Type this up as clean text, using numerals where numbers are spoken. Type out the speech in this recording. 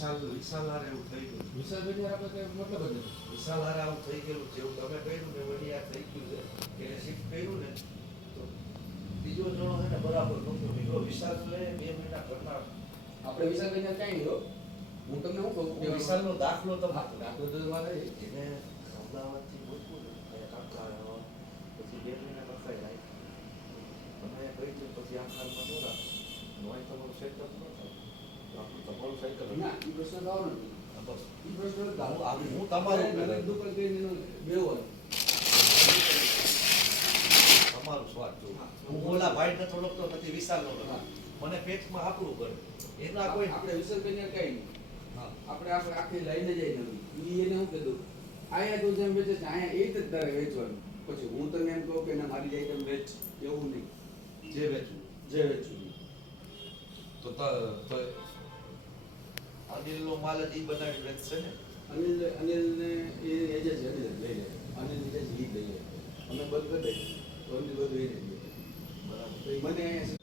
વિશાલ હારે એવું થઈ ગયું. વિશાલભાઈ આપણે કઈ મતલબ જ નથી. વિશાલ હારે આવું થઈ ગયેલું જેવું તમે કર્યું ને વળી આ થઈ ગયું છે એને શિફ્ટ કર્યું ને તો બીજો જણો છે ને બરાબર નહોતો નીકળો વિશાલ લે 2 મહિના ઘરના આપણે વિશાલભાઈ કઈ નહીં હો. હું તમને શું કહું કે વિશાલનો દાખલો તો દાખલો તો મારે એને અમદાવાદથી ગોતવું ને કાકા પછી 2 મહિના કસાઈ લાવી તમે કહી દઉં પછી આ ખાલમાં ન રાખો નોય તમારું સેટઅપ ન થાય તો આપણું તમારું સાયકલ ના એ પ્રશ્ન તો આવવાનો નથી. બસ એ પ્રશ્ન હું તમારું દરેક દુકાન કરીને બેવાનું તમારું સ્વાદ જો હું ઓલા ભાઈ ને થોડોક તો નથી વિશાલનો હા. મને પેટમાં આપણું કરે એના કોઈ આપણે વિશાલભાઈને કઈ નહીં. હા આપણે આખી લઈને જઈ નવી એને હું કીધું અહીંયા તું જેમ વેચે છે અહીંયા એ જ તારે વેચવાનું. પછી હું તને એમ કહું કે ના મારી જાય તેમ વેચ એવું નહીં. જે વેચવું જે વેચવું તો અનિલનો માલ જ ઈ બનાવી વેચશે ને અનિલને એ જ છે અનિલ લઈ લે અનિલ જે જ લઈ લે અમે બંધ કરી દઈએ તો અનિલ બધું એ લઈ લે. બરાબર તો એ મને અહીંયા